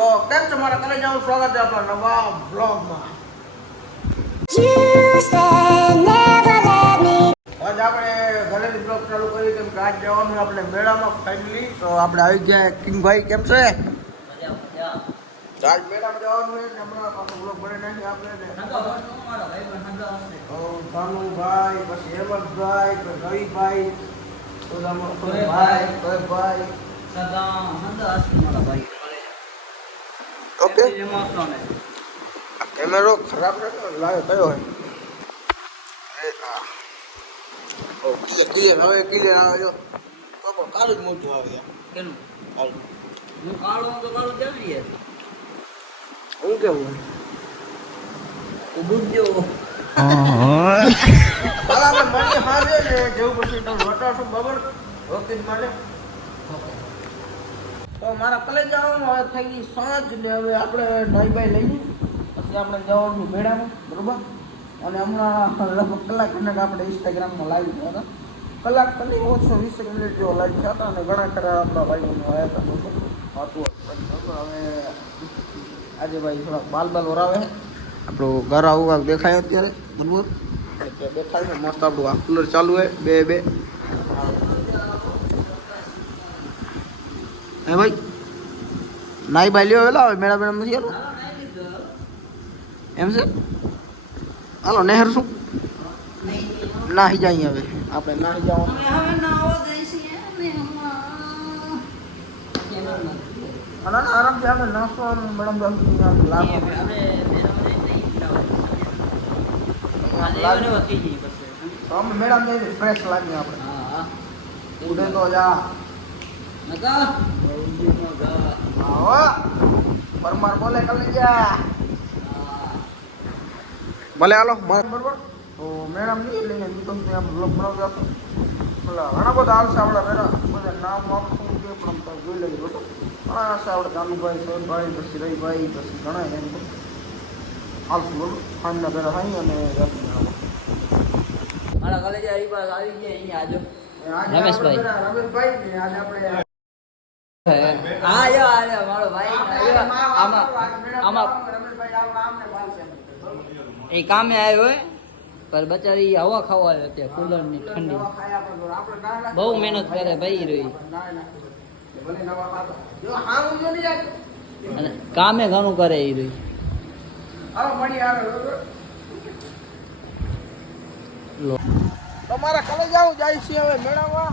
તો કેમ છે મારા કલેજ આવું સ્વાગત છે આપણા નવા બ્લોગમાં. આજ આપણે ઘરેથી બ્લોગ ચાલુ કરી કેમ કે આજ જવાનું આપણે મેળામાં ફાઇનલી. તો આપણે આવી ગયા. કિંગભાઈ કેમ છે? આજ મેળામાં જવાનું હોય ને હમણાં પાછો બ્લોગ બને નાખી આપણે ભાનુભાઈ, પછી હેમંતભાઈ, પછી રવિભાઈ, ઓકે. કેમેરો ખરાબ લાગે કયો હોય? ક્લિયર હવે ક્લિયર આવે જો. તો પણ કાળું જ મોટું આવે યાર. કેનું કાળું? હું કાળો તો કાળું કેવી યાર. હું કેવું તું બુદ્ધો બાલા મે મળી હાજે ને જેવું પછી તમે વટાશું બબર ઓકે માને. તો મારા કલેજ જવાનું હવે થઈ ગઈ સાંજ ને હવે આપણે નાઈ બાઈ લઈ પછી આપણે જવાનું મેળામાં બરોબર. અને હમણાં લગભગ કલાક ખંડક આપણે ઇન્સ્ટાગ્રામમાં લાઈવ થયા હતા. કલાક કદી ઓછો 20 મિનિટ જેવો લાઈવ થયા હતા અને ઘણા ખરા આપણા ભાઈઓ આવ્યા હતા હતું. હવે આજે ભાઈ થોડાક બાલ વરાવે આપણું ઘર આવું કાંક દેખાય અત્યારે બરોબર દેખાય છે મસ્ત. આપણું આ કુલર ચાલુ હોય બે હે ભાઈ નાઈ બાઈ લ્યો વેલા હવે મેળા મેળા નથી હાલો એમ છે. હાલો નહેર શું નાહી જાય હવે આપણે નાહી જવાનું. આરામથી આપણે નાસ્તો મેડમ અમે મેડમ જઈને ફ્રેશ લાગીએ આપણે. ઉડે તો જા પરમાર બોલે કલી જા ભલે હાલો બરોબર. તો મેડમ નહીં લઈને તમને આમ બ્લોગ બનાવતા હતો ઘણા બધા આવશે આપણા મેળા બધા નામ આપશું કે પણ જોઈ લઈએ બરોબર. ઘણા આવશે આપણે જાનુભાઈ, સૌરભાઈ, પછી રવિભાઈ, પછી ઘણા એમ આવશું બરોબર. ખાંડના પેલા ખાઈ અને જશું મેળામાં. મારા કલેજ હરિભાઈ આવી ગયા અહીંયા આજો રમેશભાઈ ને આજે આપણે મારો ભાઈ એ કામે આવ્યો હોય પર બચારી હવા ખાવા આવ્યો ત્યાં કુલર ની ઠંડી બહુ મહેનત કરે ભાઈ રહી અને કામે ઘણું કરે એ રહી. તમારા કલેજ આવું જાય છે હવે મેળામાં.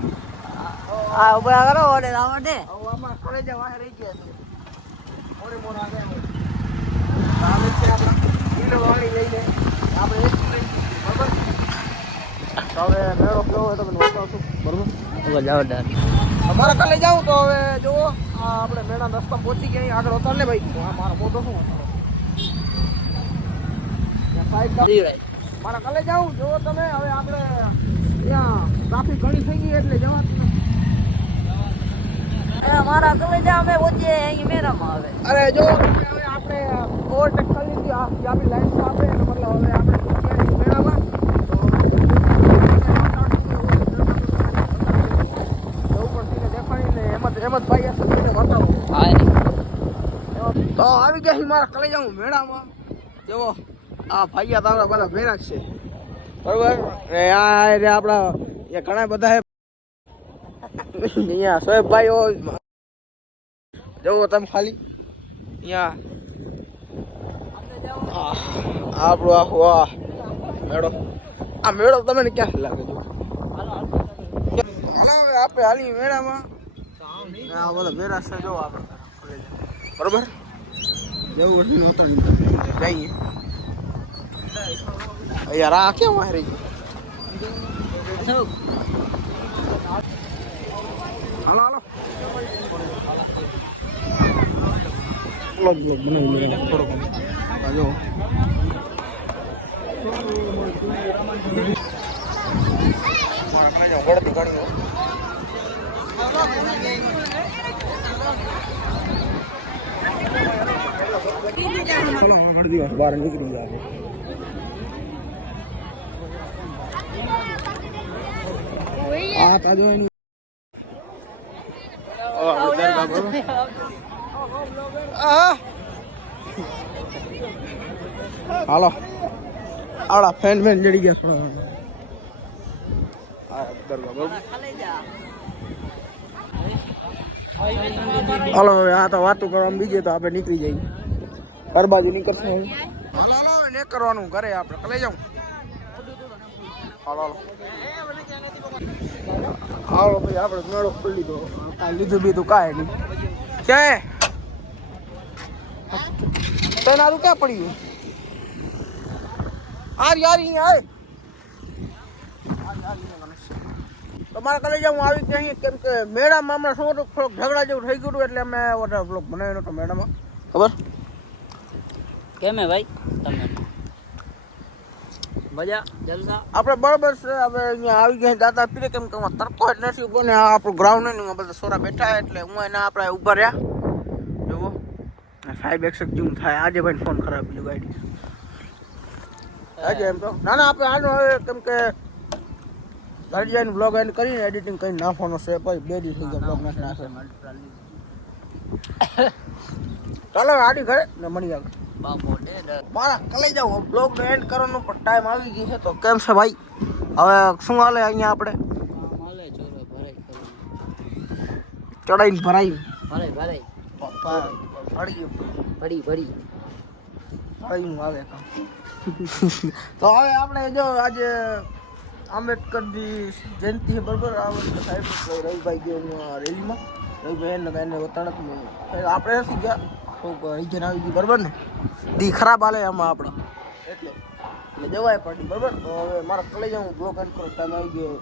હા ઉભા કરો ઓડે આવડે આમાં કલેજ વાહે રહી ગયા છે ઓડે મોર આગળ આવે છે આપણે કિલો વાળી લઈને આપણે એક બરોબર. હવે મેળો કેવો હોય તમને બતાવશું બરોબર. જવાબદાર અમારા કલેજ આવું તો હવે જુઓ આપણે મેળા રસ્તા પહોંચી ગયા આગળ ઉતાર ને ભાઈ. મારો મોટો શું મારા કલેજ આવું જુઓ તમે. હવે આપણે ત્યાં ટ્રાફિક ઘણી થઈ ગઈ એટલે જવાતું મારા કલેજ અમે પહોંચીએ અહીં મેળામાં. આવે અરે જો હવે આપણે ઓવરટેક કરી લીધી આપણી લાઈન આપે મતલબ હવે આપણે પહોંચ્યા મેળામાં. હેમંતભાઈ બતાવો તો આવી ગયા મારા કલેજ આવું મેળામાં. જેવો આ ભાઈયા તારા બધા ભેરા છે બરોબર. આપણા ઘણા બધા અહીંયા સોહેબભાઈઓ જવો તમે ખાલી અહીંયા આપણું આખું મેળો. આ મેળો તમને ક્યાં લાગે છે? આપણે હાલી મેળામાં આ બધા ભેરા છે જો આપણે બરોબર. જવું જઈએ યાર આ કેમ મારી હાલો હાલો બ્લોગ બનાવી લે થોડો જો મારા ઘણી ચલો દિવસ બહાર નીકળી જાય. આ કાજો એની હાલો આવડા ફેન ફેન જડી ગયા હાલો હવે આ તો વાતું કરવાનું બીજે તો આપણે નીકળી જઈએ ઘર બાજુ નીકળશે હાલો હાલો હવે ને કરવાનું ઘરે આપણે કલે જાઉં હાલો હાલો હાલો ભાઈ આપણે મેળો ખોલી લીધો કાંઈ લીધું બીધું કાંઈ નહીં ક્યાં તને આરું ક્યાં પડ્યું આર યાર અહીંયા તમારા કલે જાઉં આવી ગયા કેમ કે મેળામાં હમણાં શું થોડોક ઝઘડા જેવું થઈ ગયું એટલે અમે વધારે બ્લોગ બનાવ્યો નતો મેળામાં ખબર કેમ હે ભાઈ તમે મજા જલસા આપણે બરાબર છે હવે અહીંયા આવી ગયા દાદા પીરે કેમ કે તરકો જ નથી ઉભો ને આ આપણું ગ્રાઉન્ડ નહીં બધા સોરા બેઠા એટલે હું એના આપણે ઊભા રહ્યા જુઓ 5 જેવું થાય આજે ભાઈ ફોન ખરાબ બીજું ગાડી આજે એમ તો ના ના આપણે આનો હવે કેમ કે ઘરે જઈને બ્લોગ એન્ડ કરીને એડિટિંગ કરીને નાખવાનો છે પછી 2 દિવસ થઈ ગયા બ્લોગ નાખશે ચાલો આડી ઘરે ને મળી આગળ મારા કલે જાવ બ્લોગ નો એન્ડ કરવાનો પણ ટાઈમ આવી ગઈ છે તો કેમ છે ભાઈ હવે શું હાલે અહીંયા આપણે ચડાઈને ભરાઈ પપ્પા ભરી ભરી આવે કામ તો હવે આપણે જો આજે આંબેડકરની જયંતિ છે બરાબર આ વખતે સાહેબ રવિભાઈ ગયો રેલીમાં રવિભાઈ એને વતાડત આપણે નથી ગયા થોડુંક રીજન આવી ગયું બરાબર ને દી ખરાબ હાલે આમાં આપણે એટલે જવાય પડી બરાબર તો હવે મારા કલે જાઉં બ્લોગ એન્ડ કરો ટાઈમ આવી ગયો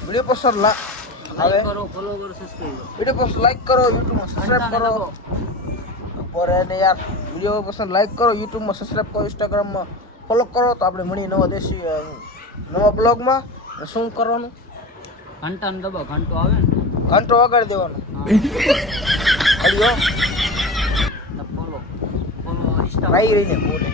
વિડીયો પસંદ હવે કરો ફોલો કરો સબસ્ક્રાઇબ વિડીયો પસંદ લાઈક કરો યુટ્યુબમાં સબસ્ક્રાઇબ કરો ઉપર એને યાર વિડીયો પસંદ લાઈક કરો યુટ્યુબમાં સબસ્ક્રાઇબ કરો ઇન્સ્ટાગ્રામમાં ફોલો કરો તો આપણે મળીએ નવા દેશી નવા બ્લોગમાં શું કરવાનું ઘંટાનો દબાવ ઘંટો આવે ને ઘંટો વગાડી દેવાનો ફોલો ફોલો ઇન્સ્ટા ભાઈ રહીને બોલે